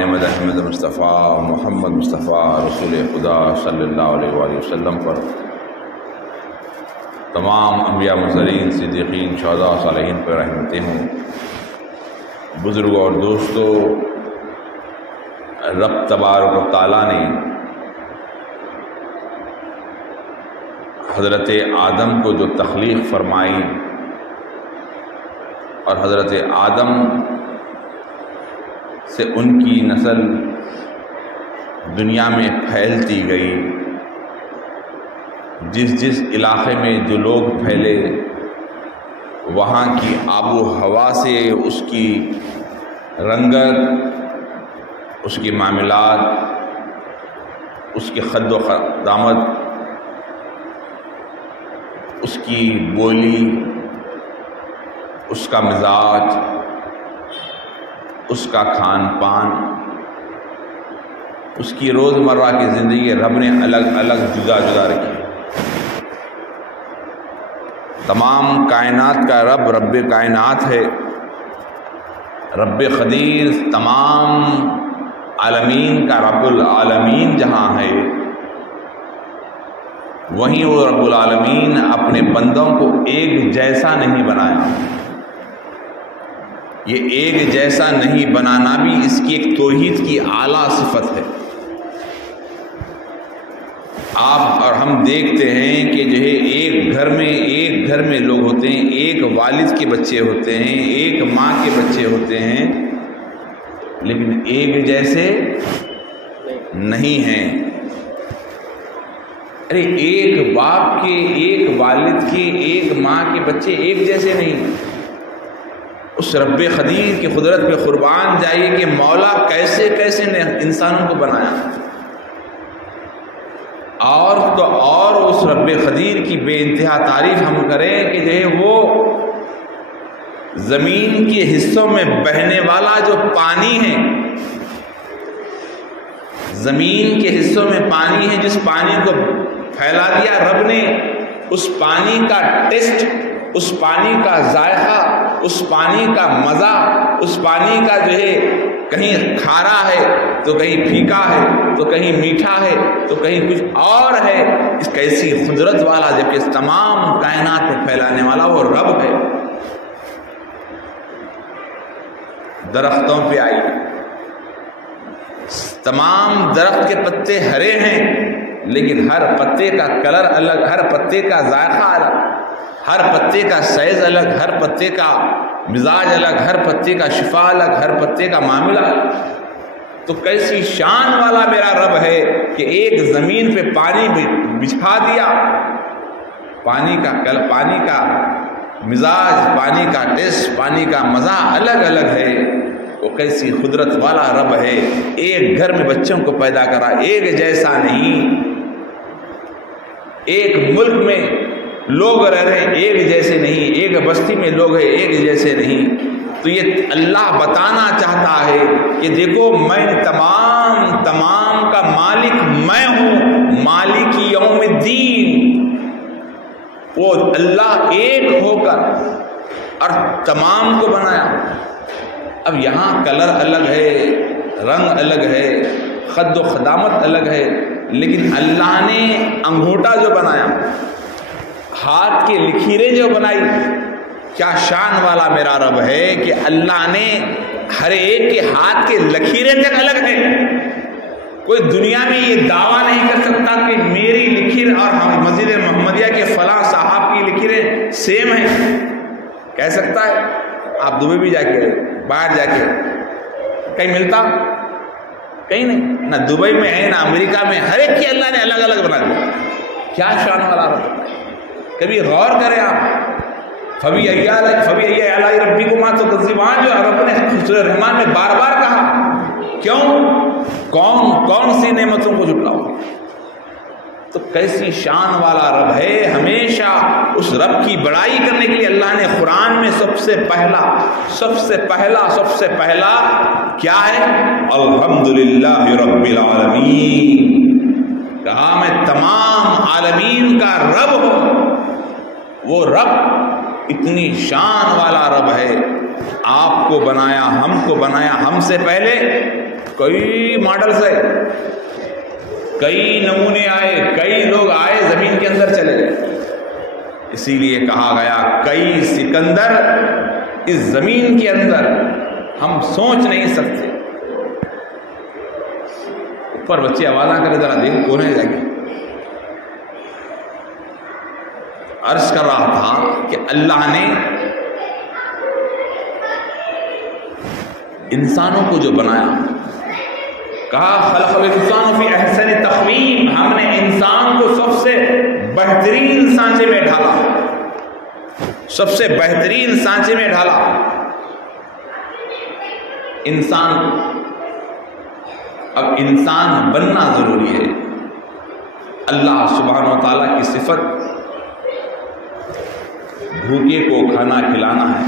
احمد مصطفیٰ محمد مصطفیٰ رسول خدا صلی اللہ علیہ وآلہ وسلم پر، تمام انبیاء مرسلین صدیقین شہداء صالحین پر رحمتیں ہوں۔ بزرگوں اور دوستوں، رب تبارک و تعالیٰ نے حضرت آدم کو جو تخلیق فرمائی اور حضرت آدم سے ان کی نسل دنیا میں پھیلتی گئی، جس علاقے میں جو لوگ پھیلے وہاں کی آب و ہوا سے اس کی رنگت، اس کے معاملات، اس کی خد و قامت، اس کی بولی، اس کا مزاج، اس کا کھان پان، اس کی روزمرہ کی زندگی رب نے الگ الگ جدا جدا رکھی۔ تمام کائنات کا رب کائنات ہے، رب قدیر، تمام عالمین کا رب العالمین جہاں ہے، وہیں وہ رب العالمین اپنے بندوں کو ایک جیسا نہیں بنایا۔ یہ ایک جیسا نہیں بنانا بھی اس کی ایک توحید کی اعلیٰ صفت ہے۔ آپ اور ہم دیکھتے ہیں کہ جو ہے ایک گھر میں لوگ ہوتے ہیں، ایک والد کے بچے ہوتے ہیں، ایک ماں کے بچے ہوتے ہیں، لیکن ایک جیسے نہیں ہیں۔ ارے ایک باپ کے، ایک والد کے، ایک ماں کے بچے ایک جیسے نہیں۔ اس رب قدیر کی قدرت پہ قربان جائیے کہ مولا کیسے کیسے نے انسانوں کو بنایا، اور اس رب قدیر کی بے انتہا تعریف ہم کریں کہ جو ہے وہ زمین کے حصوں میں بہنے والا جو پانی ہے، زمین کے حصوں میں پانی ہے، جس پانی کو پھیلا دیا رب نے، اس پانی کا ٹیسٹ، اس پانی کا ذائقہ، اس پانی کا مزہ، اس پانی کا جو ہے کہیں کھارا ہے تو کہیں پھیکا ہے تو کہیں میٹھا ہے تو کہیں کچھ اور ہے۔ اس کیسی قدرت والا، جبکہ اس تمام کائنات کو پھیلانے والا وہ رب ہے۔ درختوں پہ آئی، تمام درخت کے پتے ہرے ہیں، لیکن ہر پتے کا کلر الگ، ہر پتے کا ذائقہ الگ، ہر پتے کا سائز الگ، ہر پتے کا مزاج الگ، ہر پتے کا شفا الگ، ہر پتے کا معاملہ الگ۔ تو کیسی شان والا میرا رب ہے کہ ایک زمین پہ پانی بچھا دیا، پانی کا مزاج، پانی کا ٹیسٹ، پانی کا مزہ الگ الگ ہے۔ وہ کیسی قدرت والا رب ہے، ایک گھر میں بچوں کو پیدا کرا، ایک جیسا نہیں۔ ایک ملک میں لوگ رہ رہے ہیں ایک جیسے نہیں، ایک بستی میں لوگ ہیں ایک جیسے نہیں۔ تو یہ اللہ بتانا چاہتا ہے کہ دیکھو میں تمام کا مالک میں ہوں، مالک یوم الدین۔ وہ اللہ ایک ہو کر اور تمام کو بنایا۔ اب یہاں کلر الگ ہے، رنگ الگ ہے، خد و خدامت الگ ہے، لیکن اللہ نے انگوٹھا جو بنایا، ہاتھ کی لکیریں جو بنائی، کیا شان والا میرا رب ہے کہ اللہ نے ہر ایک کے ہاتھ کے لکیریں تک الگ ہے۔ کوئی دنیا میں یہ دعویٰ نہیں کر سکتا کہ میری لکیر اور مسجد محمدیہ کے فلاں صاحب کی لکیریں سیم ہیں۔ کہہ سکتا ہے؟ آپ دبئی بھی جا کے، باہر جا کے کہیں ملتا؟ کہیں نہیں، نہ دبئی میں ہے نہ امریکہ میں، ہر ایک کی اللہ نے الگ الگ بنا دیا۔ کیا شان والا رب! کبھی غور کریں آپ، فبی علی ربکما تکذبان جو رب نے سورہ رحمان میں بار بار کہا، کیوں؟ کون سی نعمتوں کو جھٹلاؤ؟ تو کیسی شان والا رب ہے۔ ہمیشہ اس رب کی بڑائی کرنے کے لیے اللہ نے قرآن میں سب سے پہلا کیا ہے؟ الحمدللہ رب العالمین کہا، میں تمام عالمین کا رب ہوں۔ وہ رب اتنی شان والا رب ہے، آپ کو بنایا، ہم کو بنایا، ہم سے پہلے کئی ماڈلز ہے، کئی نمونے آئے، کئی لوگ آئے زمین کے اندر چلے گئے. اسی لیے کہا گیا کئی سکندر اس زمین کے اندر ہم سوچ نہیں سکتے. اوپر بچے آواز نہ کرے ذرا دیکھ کون ہے جا کے. عرض کر رہا تھا کہ اللہ نے انسانوں کو جو بنایا، کہا خلق الانسان فی احسن تقویم، ہم نے انسان کو سب سے بہترین سانچے میں ڈھالا، سب سے بہترین سانچے میں ڈھالا. انسان، اب انسان بننا ضروری ہے. اللہ سبحانہ و تعالیٰ کی صفت بھوکے کو کھانا کھلانا ہے،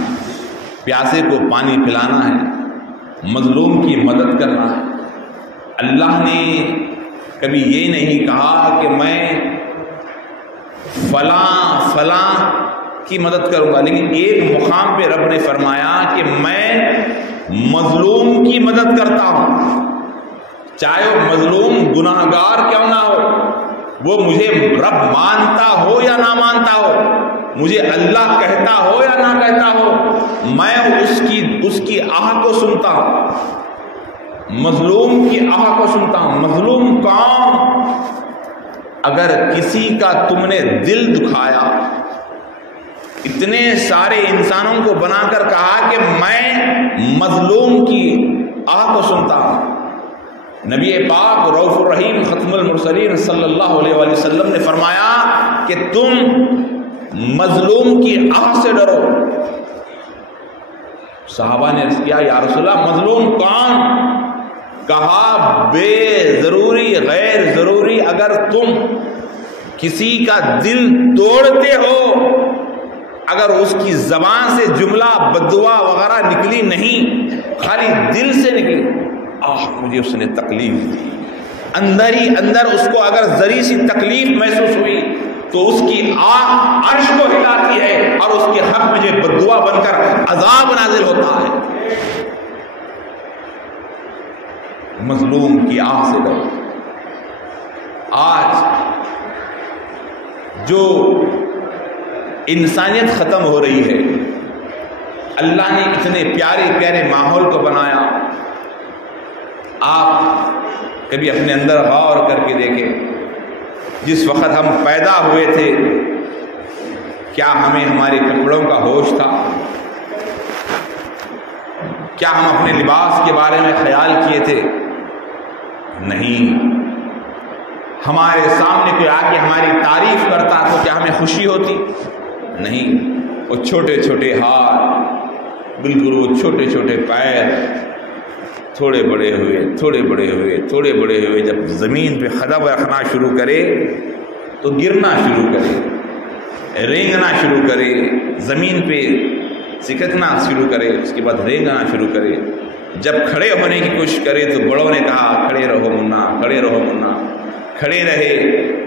پیاسے کو پانی پلانا ہے، مظلوم کی مدد کرنا ہے. اللہ نے کبھی یہ نہیں کہا کہ میں فلاں کی مدد کروں گا، لیکن ایک مقام پہ رب نے فرمایا کہ میں مظلوم کی مدد کرتا ہوں، چاہے وہ مظلوم گناہگار کیوں نہ ہو، وہ مجھے رب مانتا ہو یا نہ مانتا ہو، مجھے اللہ کہتا ہو یا نہ کہتا ہو، میں اس کی آہ کو سنتا ہوں، مظلوم کی آہ کو سنتا ہوں. مظلوم کون؟ اگر کسی کا تم نے دل دکھایا، اتنے سارے انسانوں کو بنا کر کہا کہ میں مظلوم کی آہ کو سنتا ہوں. نبی پاک رؤوف الرحیم ختم المرسلین صلی اللہ علیہ وآلہ وسلم نے فرمایا کہ تم مظلوم کی آہ سے ڈرو. صحابہ نے عرض کیا یا رسول اللہ مظلوم کون؟ کہا بے ضروری غیر ضروری اگر تم کسی کا دل توڑتے ہو، اگر اس کی زبان سے جملہ بددعا وغیرہ نکلی نہیں، خالی دل سے نکلی، مجھے اس نے تکلیف دی، اندر ہی اندر اس کو اگر ذری سی تکلیف محسوس ہوئی تو اس کی آہ عرش کو ہلاتی ہے اور اس کے حق میں جو بددعا بن کر عذاب نازل ہوتا ہے. مظلوم کی آہ سے ڈرو. آج جو انسانیت ختم ہو رہی ہے، اللہ نے اتنے پیارے پیارے ماحول کو بنایا. آپ کبھی اپنے اندر غور کر کے دیکھیں، جس وقت ہم پیدا ہوئے تھے کیا ہمیں ہمارے کپڑوں کا ہوش تھا؟ کیا ہم اپنے لباس کے بارے میں خیال کیے تھے؟ نہیں. ہمارے سامنے کوئی آ کے ہماری تعریف کرتا تو کیا ہمیں خوشی ہوتی؟ نہیں. وہ چھوٹے چھوٹے ہاتھ، بالکل وہ چھوٹے چھوٹے پیر، تھوڑے بڑے ہوئے تھوڑے بڑے ہوئے تھوڑے بڑے ہوئے، جب زمین پہ قدم رکھنا شروع کرے تو گرنا شروع کرے، رینگنا شروع کرے، زمین پہ سکھنا شروع کرے، اس کے بعد رینگنا شروع کرے. جب کھڑے ہونے کی کوشش کرے تو بڑوں نے کہا کھڑے رہو منا، کھڑے رہو منا، کھڑے رہے.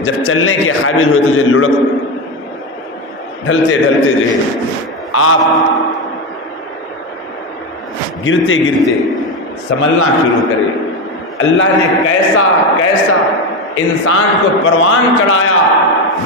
جب چلنے کے قابل ہوئے تو جو لڑک ڈھلتے ڈھلتے جو ہے آپ گرتے گرتے سنبھلنا شروع کرے. اللہ نے کیسا کیسا انسان کو پروان چڑھایا.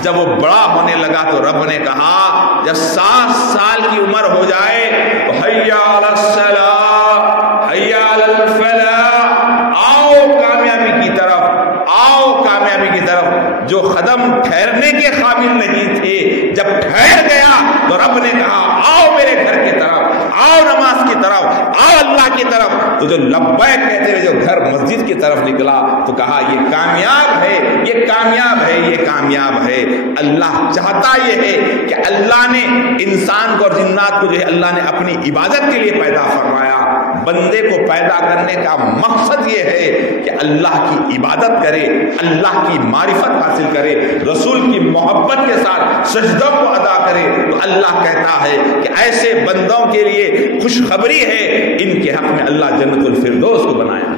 جب وہ بڑا ہونے لگا تو رب نے کہا جب 7 سال کی عمر ہو جائے تو حی علی الصلاۃ، حی علی الفلاح، آؤ کامیابی کی طرف، آؤ کامیابی کی طرف. جو قدم ٹھہرنے کے قابل نہیں تھے، جب ٹھہر گیا تو رب نے کہا آؤ میرے گھر کی طرف، آؤ نماز کی طرف، آؤ اللہ کی طرف. تو جو لبیک کہتے ہوئے جو گھر مسجد کی طرف نکلا تو کہا یہ کامیاب ہے، یہ کامیاب ہے، یہ کامیاب ہے. اللہ چاہتا یہ ہے کہ اللہ نے انسان کو اور جنات کو جو ہے اللہ نے اپنی عبادت کے لیے پیدا فرمایا. بندے کو پیدا کرنے کا مقصد یہ ہے کہ اللہ کی عبادت کرے، اللہ کی معرفت حاصل کرے، رسول کی محبت کے ساتھ سجدوں کو ادا کرے. تو اللہ کہتا ہے کہ ایسے بندوں کے لیے خوشخبری ہے، ان کے حق میں اللہ جنت الفردوس کو بنایا.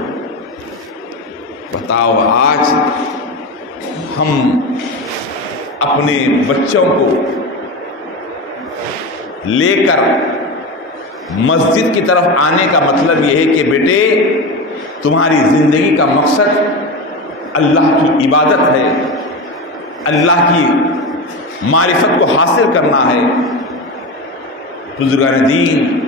بتاؤ آج ہم اپنے بچوں کو لے کر مسجد کی طرف آنے کا مطلب یہ ہے کہ بیٹے تمہاری زندگی کا مقصد اللہ کی عبادت ہے، اللہ کی معرفت کو حاصل کرنا ہے، بزرگان دین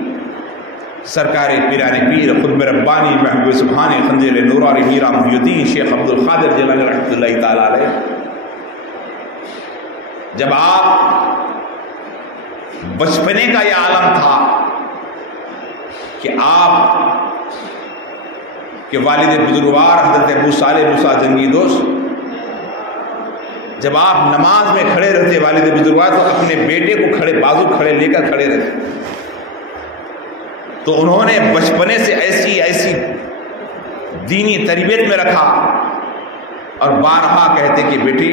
سرکار پیران پیر قطب ربانی محبوب سبحانی خنجر نورانی میرا محی الدین شیخ عبد القادر جیلانی رحمۃ اللہ تعالیٰ علیہ، جب آپ بچپنے کا یہ عالم تھا کہ آپ کے والد بزرگوار حضرت ابو صالح موسیٰ جنگی دوست جب آپ نماز میں کھڑے رہتے والد بزرگوار تو اپنے بیٹے کو کھڑے بازو کھڑے لے کر کھڑے رہتے، تو انہوں نے بچپنے سے ایسی دینی تربیت میں رکھا اور بارہا کہتے کہ بیٹی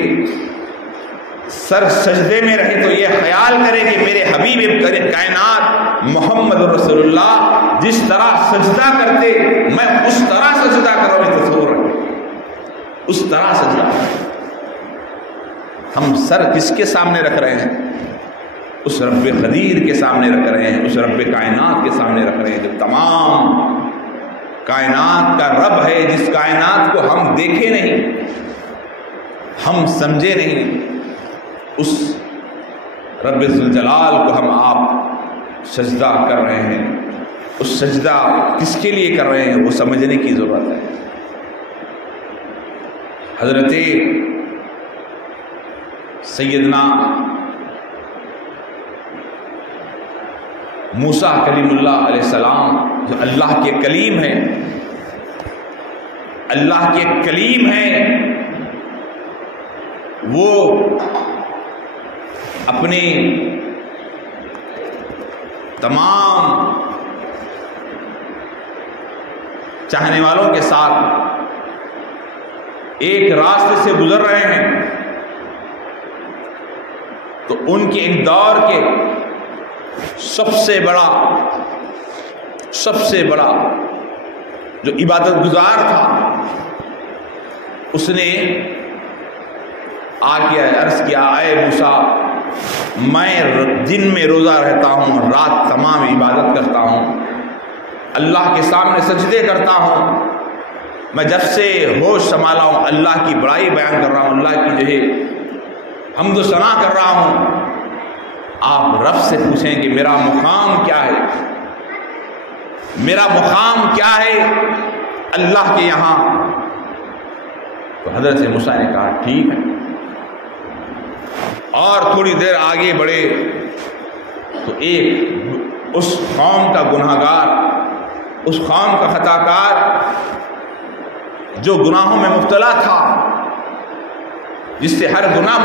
سر سجدے میں رہے تو یہ خیال کرے کہ میرے حبیب کائنات محمد رسول اللہ جس طرح سجدہ کرتے میں اس طرح سجدہ کروں، تصور اس طرح سجدہ۔ ہم سر کس کے سامنے رکھ رہے ہیں؟ اس رب قدیر کے سامنے رکھ رہے ہیں، اس رب کائنات کے سامنے رکھ رہے ہیں جو تمام کائنات کا رب ہے، جس کائنات کو ہم دیکھے نہیں، ہم سمجھے نہیں، اس رب ذوالجلال کو ہم آپ سجدہ کر رہے ہیں۔ اس سجدہ کس کے لیے کر رہے ہیں وہ سمجھنے کی ضرورت ہے۔ حضرت سیدنا موسیٰ کلیم اللہ علیہ السلام جو اللہ کے کلیم ہیں، اللہ کے کلیم ہیں، وہ اپنے تمام چاہنے والوں کے ساتھ ایک راستے سے گزر رہے ہیں، تو ان کے ایک دور کے سب سے بڑا جو عبادت گزار تھا، اس نے آ کے عرض کیا اے موسیٰ میں دن میں روزہ رہتا ہوں، رات تمام عبادت کرتا ہوں، اللہ کے سامنے سجدے کرتا ہوں، میں جب سے ہوش سنبھالا ہوں اللہ کی بڑائی بیان کر رہا ہوں، اللہ کی جو ہے حمد و ثنا کر رہا ہوں۔ آپ رب سے پوچھیں کہ میرا مقام کیا ہے، میرا مقام کیا ہے اللہ کے یہاں؟ تو حضرت موسیٰ نے کہا ٹھیک ہے، اور تھوڑی دیر آگے بڑھے تو ایک اس قوم کا گناہگار، اس قوم کا خطا کار جو گناہوں میں مبتلا تھا، جس سے ہر گناہ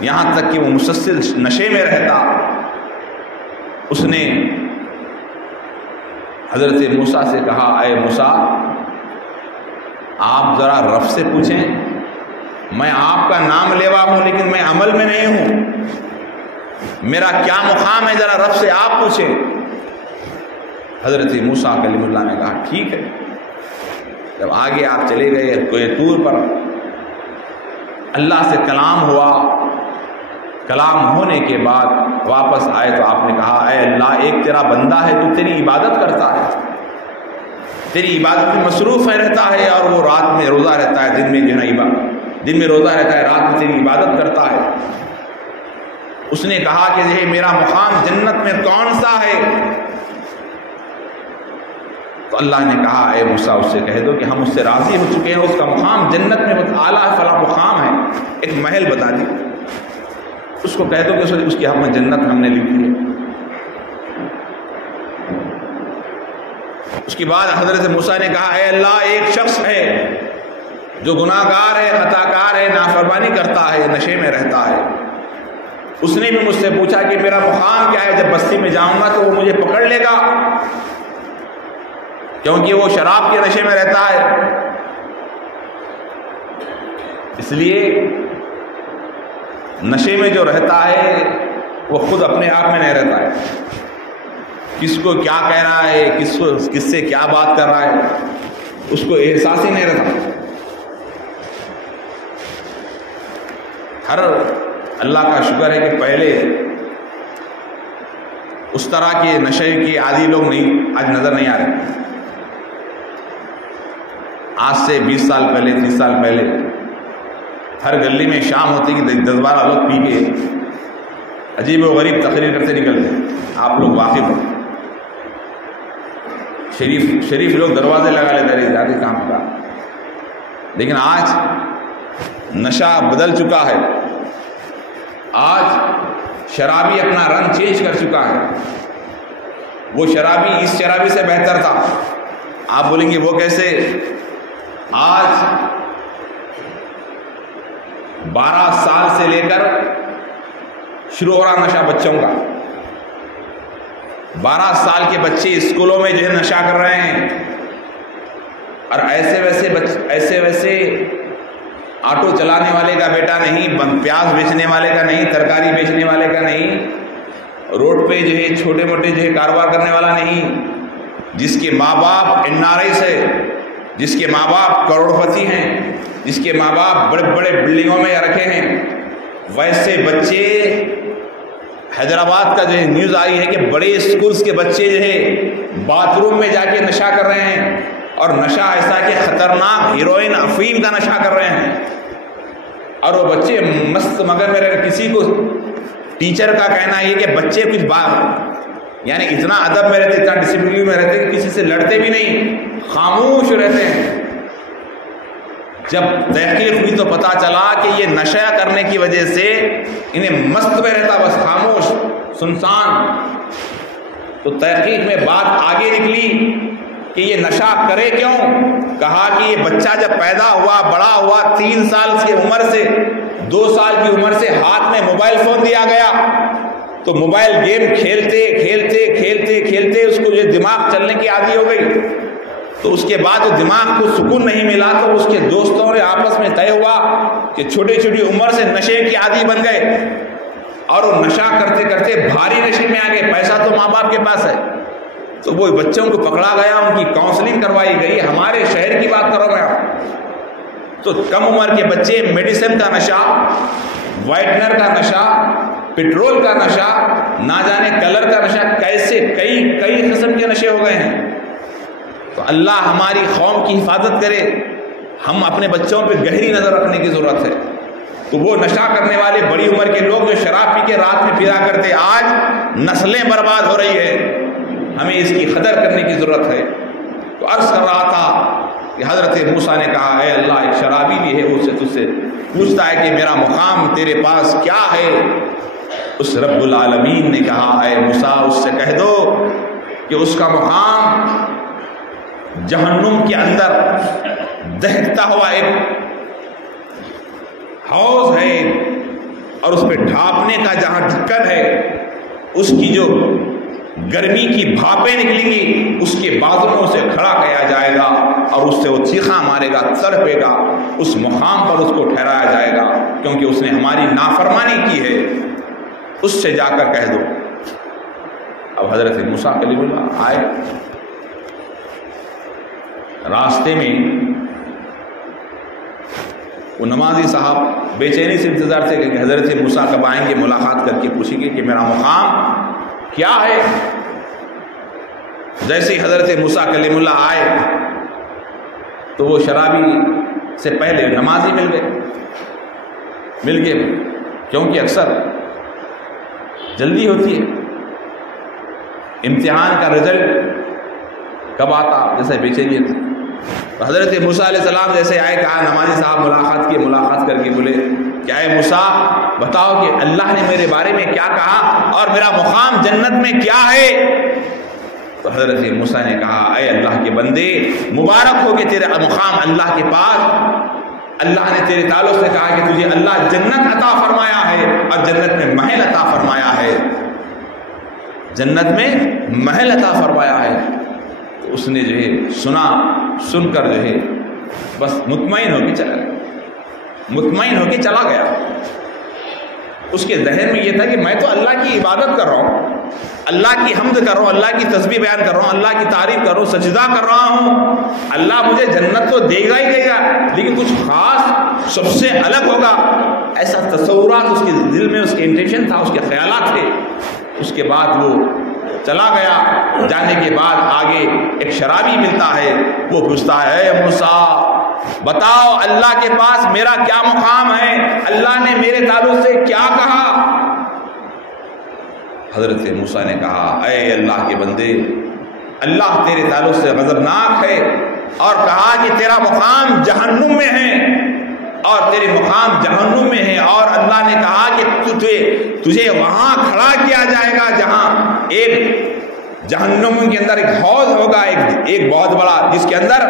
یہاں تک کہ وہ مسلسل نشے میں رہتا، اس نے حضرت موسیٰ سے کہا اے موسیٰ آپ ذرا رب سے پوچھیں، میں آپ کا نام لیوا ہوں لیکن میں عمل میں نہیں ہوں، میرا کیا مقام ہے ذرا رب سے آپ پوچھیں۔ حضرت موسیٰ کلیم اللہ نے کہا ٹھیک ہے۔ جب آگے آپ چلے گئے کوہ طور پر، اللہ سے کلام ہوا، کلام ہونے کے بعد واپس آئے تو آپ نے کہا اے اللہ ایک تیرا بندہ ہے جو تیری عبادت کرتا ہے، تیری عبادت میں مصروف رہتا ہے، اور وہ رات میں روزہ رہتا ہے، دن میں جو ہے دن میں روزہ رہتا ہے، رات میں تیری عبادت کرتا ہے۔ اس نے کہا کہ یہ میرا مقام جنت میں کون سا ہے؟ تو اللہ نے کہا اے موسیٰ اس سے کہہ دو کہ ہم اس سے راضی ہو چکے ہیں، اس کا مقام جنت میں بہت اعلیٰ فلاں مقام ہے، ایک محل بتا دی، اس کو کہہ دو کہ اس کی ہم جنت ہم نے لکھ لی ہے۔ اس کے بعد حضرت موسیٰ نے کہا اے اللہ ایک شخص ہے جو گناہ گار ہے، خطا کار ہے، نافرمانی کرتا ہے، نشے میں رہتا ہے، اس نے بھی مجھ سے پوچھا کہ میرا مقام کیا ہے، جب بستی میں جاؤں گا تو وہ مجھے پکڑ لے گا، کیونکہ وہ شراب کے نشے میں رہتا ہے، اس لیے نشے میں جو رہتا ہے وہ خود اپنے آپ میں نہیں رہتا ہے، کس کو کیا کہہ رہا ہے، کس سے کیا بات کر رہا ہے، اس کو احساس ہی نہیں رہتا۔ ہر اللہ کا شکر ہے کہ پہلے اس طرح کے نشے کے عادی لوگ نہیں آج نظر نہیں آ رہے، آج سے 20 سال پہلے 30 سال پہلے ہر گلی میں شام ہوتی کہ 10-12 لوگ پی کے عجیب و غریب تقریر کرتے نکلتے. آپ لوگ واقف ہیں. شریف لوگ دروازے لگا لیتے رہے زیادہ کام کا. لیکن آج نشہ بدل چکا ہے. آج شرابی اپنا رنگ چینج کر چکا ہے. وہ شرابی اس شرابی سے بہتر تھا. آپ بولیں گے وہ کیسے؟ آج 12 سال سے لے کر شروع ہو رہا نشہ بچوں کا. 12 سال کے بچے اسکولوں میں جو ہے نشہ کر رہے ہیں. اور ایسے ویسے آٹو چلانے والے کا بیٹا نہیں، پیاز بیچنے والے کا نہیں، ترکاری بیچنے والے کا نہیں، روڈ پہ جو ہے چھوٹے موٹے جو ہے کاروبار کرنے والا نہیں، جس کے ماں باپ NRIs ہے، جس کے ماں باپ کروڑ پتی ہیں، جس کے ماں باپ بڑے بڑے بلڈنگوں میں رکھے ہیں، ویسے بچے حیدرآباد کا جو ہے نیوز آئی ہے کہ بڑے اسکولز کے بچے جو ہے باتھ روم میں جا کے نشہ کر رہے ہیں. اور نشہ ایسا کہ خطرناک ہیروئن افیم کا نشہ کر رہے ہیں. اور وہ بچے مست مگر میرے کسی کو ٹیچر کا کہنا یہ کہ بچے کچھ بات یعنی اتنا ادب میں رہتے، اتنا ڈسپلن میں رہتے کہ کسی سے لڑتے بھی نہیں، خاموش رہتے ہیں. جب تحقیق ہوئی تو پتا چلا کہ یہ نشہ کرنے کی وجہ سے انہیں مست میں رہتا، بس خاموش سنسان. تو تحقیق میں بات آگے نکلی کہ یہ نشہ کرے کیوں. کہا کہ یہ بچہ جب پیدا ہوا، بڑا ہوا، 3 سال کی عمر سے 2 سال کی عمر سے ہاتھ میں موبائل فون دیا گیا تو موبائل گیم کھیلتے کھیلتے کھیلتے کھیلتے اس کو جو دماغ چلنے کی عادی ہو گئی. تو اس کے بعد وہ دماغ کو سکون نہیں ملا تو اس کے دوستوں نے آپس میں طے ہوا کہ چھوٹی چھوٹی عمر سے نشے کی عادی بن گئے. اور وہ نشہ کرتے کرتے بھاری نشے میں آ گئے. پیسہ تو ماں باپ کے پاس ہے. تو وہ بچوں کو پکڑا گیا، ان کی کاؤنسلنگ کروائی گئی. ہمارے شہر کی بات کرو گیا تو کم عمر کے بچے میڈیسن کا نشہ، وائٹنر کا نشہ، پیٹرول کا نشہ، نہ جانے کلر کا نشہ، کیسے کئی قسم کے نشے ہو گئے ہیں. تو اللہ ہماری قوم کی حفاظت کرے. ہم اپنے بچوں پہ گہری نظر رکھنے کی ضرورت ہے. تو وہ نشہ کرنے والے بڑی عمر کے لوگ جو شراب پی کے رات میں پھرا کرتے، آج نسلیں برباد ہو رہی ہے. ہمیں اس کی قدر کرنے کی ضرورت ہے. تو عرض کر رہا تھا کہ حضرت موسیٰ نے کہا اے اللہ ایک شرابی بھی ہے، وہ تجھ سے پوچھتا ہے کہ میرا مقام تیرے پاس کیا ہے. اس رب العالمین نے کہا اے موسیٰ اس سے کہہ دو کہ اس کا مقام جہنم کے اندر دہکتا ہوا ایک حوض ہے، اور اس پہ ڈھانپنے کا جہاں ڈھکن ہے، اس کی جو گرمی کی بھاپیں نکلیں گی اس کے بازوؤں سے کھڑا کیا جائے گا اور اس سے وہ چیخاں مارے گا، تڑپے گا. اس مقام پر اس کو ٹھہرایا جائے گا کیونکہ اس نے ہماری نافرمانی کی ہے. اس سے جا کر کہہ دو. اب حضرت موسیٰ کلیم اللہ آئے. راستے میں وہ نمازی صاحب بے چینی سے انتظار تھے کہ حضرت موسیٰ کب آئیں گے، ملاقات کر کے پوچھیں گے کہ میرا مقام کیا ہے. جیسے ہی حضرت موسیٰ کلیم اللہ آئے تو وہ شرابی سے پہلے نمازی مل گئے کیونکہ اکثر جلدی ہوتی ہے. امتحان کا رزلٹ کب آتا جیسے بے چینی تھی. حضرت موسیٰ علیہ السلام جیسے آئے، کہا نمازی صاحب ملاقات کر کے بولے کیا ہے موسیٰ بتاؤ کہ اللہ نے میرے بارے میں کیا کہا اور میرا مقام جنت میں کیا ہے. تو حضرت موسیٰ نے کہا اے اللہ کے بندے مبارک ہو کہ تیرا مقام اللہ کے پاس. اللہ نے تیرے تعلق سے کہا کہ تجھے اللہ جنت عطا فرمایا ہے اور جنت میں محل عطا فرمایا ہے. جنت میں محل عطا فرمایا ہے. تو اس نے جو ہے سن کر جو ہے بس مطمئن ہو کے چلا گیا. اس کے ذہن میں یہ تھا کہ میں تو اللہ کی عبادت کر رہا ہوں، اللہ کی حمد کر رہا ہوں، اللہ کی تسبیح بیان کر رہا ہوں، اللہ کی تعریف کر رہا ہوں، سجدہ کر رہا ہوں. اللہ مجھے جنت تو دے گا ہی دے گا، لیکن کچھ خاص سب سے الگ ہوگا. ایسا تصورات اس کے دل میں، اس کے انٹینشن تھا، اس کے خیالات تھے. اس کے بعد وہ چلا گیا۔ جانے کے بعد آگے ایک شرابی ملتا ہے، وہ پوچھتا ہے اے موسیٰ بتاؤ اللہ کے پاس میرا کیا مقام ہے، اللہ نے میرے تعلق سے کیا کہا؟ حضرت موسیٰ نے کہا اے اللہ کے بندے، اللہ تیرے تعلق سے غضبناک ہے اور کہا کہ تیرا مقام جہنم میں ہے، اور تیرے مقام جہنم میں ہے، اور اللہ نے کہا کہ تجھے وہاں کھڑا کیا جائے گا جہاں ایک جہنم کے اندر ایک حوض ہوگا، ایک بہت بڑا، جس کے اندر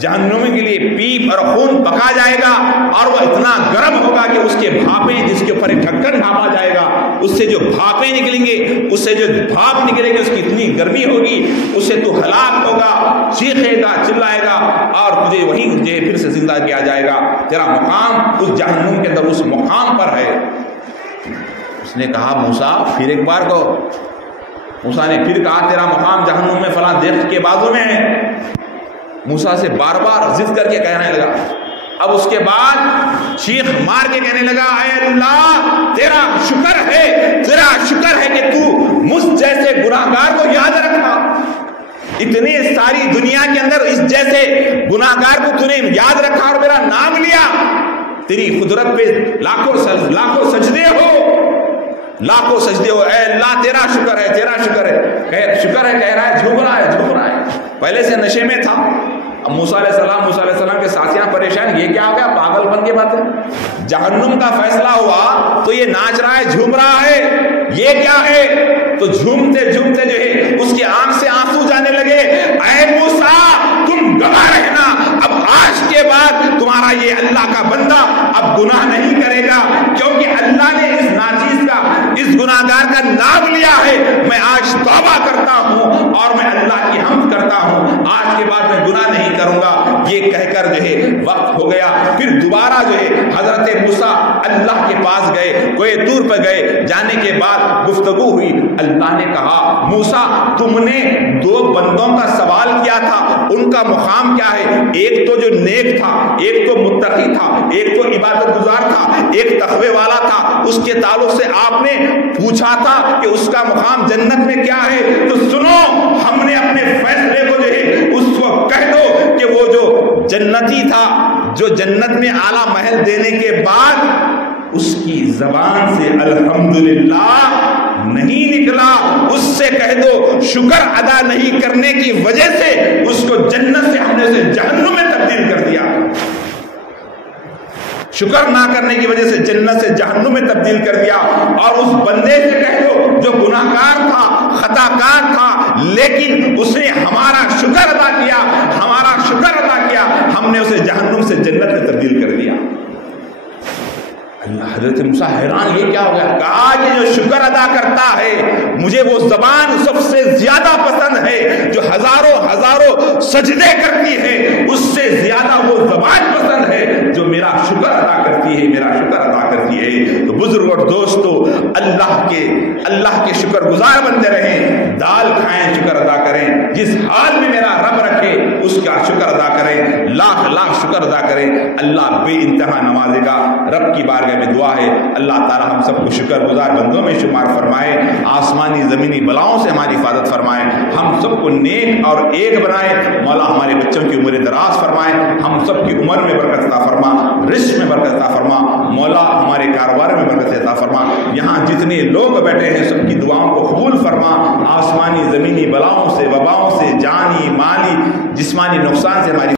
جہنم کے لیے پیپ اور خون پکا جائے گا، اور وہ اتنا گرم ہوگا کہ اس کے بھاپیں، جس کے اوپر ایک ڈھکن ڈھانپا جائے گا، اس سے جو بھاپیں نکلیں گے، اس سے جو بھاپ نکلے گی، اس کی اتنی گرمی ہوگی، اس سے تو ہلاک ہوگا، چیخے گا، چلائے گا، اور تجھے وہیں تجھے پھر سے زندہ کیا جائے گا۔ تیرا مقام اس جہنم کے اندر اس مقام پر ہے۔ اس نے کہا موسیٰ پھر ایک بار کہو۔ موسیٰ نے پھر کہا تیرا مقام جہنم میں فلاں درخت کے بازو میں ہے۔ موسیٰ سے بار بار ضد کر کے کہنے لگا۔ اب اس کے بعد چیخ مار کے کہنے لگا اے اللہ تیرا شکر ہے کہ تو مجھ جیسے گناہگار کو یاد رکھا، اتنی ساری دنیا کے اندر اس جیسے گناہگار کو تو نے یاد رکھا اور میرا نام لیا۔ تیری قدرت پہ لاکھوں سجدے ہو اے اللہ تیرا شکر ہے شکر ہے کہہ رہا ہے، جھوم رہا ہے، پہلے سے نشے میں تھا۔ اب موسیٰ علیہ السلام کے ساتھیاں پریشان، یہ کیا ہو گیا، پاگل بن کے باتیں، جہنم کا فیصلہ ہوا تو یہ ناچ رہا ہے، جھوم رہا ہے، یہ کیا ہے؟ تو جھومتے جو ہے اس کی آنکھ سے آنسو جانے لگے۔ اے موسیٰ تم گواہ رہنا، اب آج کے بعد تمہارا یہ اللہ کا بندہ اب گناہ نہیں کرے گا، کیونکہ اللہ نے اس ناچیز کا، اس گناہگار کا نام لیا ہے۔ میں آج توبہ کرتا ہوں اور میں اللہ کی حمد کرتا ہوں، آج کے بعد میں گناہ نہیں کروں گا۔ یہ کہہ کر جو ہے وقت ہو گیا، پھر دوبارہ جو ہے حضرت موسیٰ اللہ کے پاس گئے، کوہ طور پہ گئے، جانے کے بعد گفتگو ہوئی۔ اللہ نے کہا موسیٰ تم نے دو بندوں کا سوال کیا تھا، ان کا مقام کیا ہے؟ ایک تو جو نیک تھا، ایک تو متقی تھا، ایک تو عبادت گزار تھا، ایک تقوی والا تھا، اس کے تعلق سے آپ نے پوچھا تھا کہ اس کا مقام جنت میں کیا ہے؟ تو سنو، ہم نے اپنے فیصلے کو جو ہے اس وقت کہہ دو کہ وہ جو جنتی تھا، جو جنت میں اعلیٰ محل دینے کے بعد اس کی زبان سے الحمدللہ نہیں نکلا، اس سے کہہ دو شکر ادا نہیں کرنے کی وجہ سے اس کو جنت سے ہم نے اسے جہنم میں تبدیل کر دیا، شکر نہ کرنے کی وجہ سے جنت سے جہنم میں تبدیل کر دیا۔ اور اس بندے سے کہہ دو جو گناہگار تھا، خطا کار تھا، لیکن اس نے ہمارا شکر ادا کیا، ہم نے اسے جہنم سے جنت میں تبدیل کر دیا۔ اللہ حضرت موسیٰ حیران، یہ کیا ہو گیا؟ کہا کہ جو شکر ادا کرتا ہے مجھے وہ زبان سب سے زیادہ پسند ہے، جو ہزاروں سجدے کرتی ہے اس سے زیادہ وہ زبان پسند ہے جو میرا شکر ادا کرتی ہے۔ تو بزرگ اور دوستو، اللہ کے شکر گزار بنتے رہیں، دال کھائیں شکر ادا کریں، جس حال میں میرا رب رکھے اس کا شکر ادا کریں، لاکھ شکر ادا کریں، اللہ بے انتہا نوازے گا۔ رب کی بارگاہ میں دعا ہے اللہ تعالی ہم سب کو شکر گزار بندوں میں شمار فرمائے، آسمانی زمینی بلاؤں سے ہماری حفاظت فرمائے، ہم سب کو نیک اور ایک بنائے، مولا ہمارے بچوں کی عمر دراز فرمائے، ہم سب کی عمر میں برکت عطا فرما، رزق میں برکت عطا فرما، مولا ہمارے کاروبار میں برکت عطا فرما، یہاں جتنے لوگ بیٹھے ہیں سب کی دعاؤں کو قبول فرما، آسمانی زمینی بلاؤں سے، وباؤں سے، جانی مالی جسمانی نقصان سے ہماری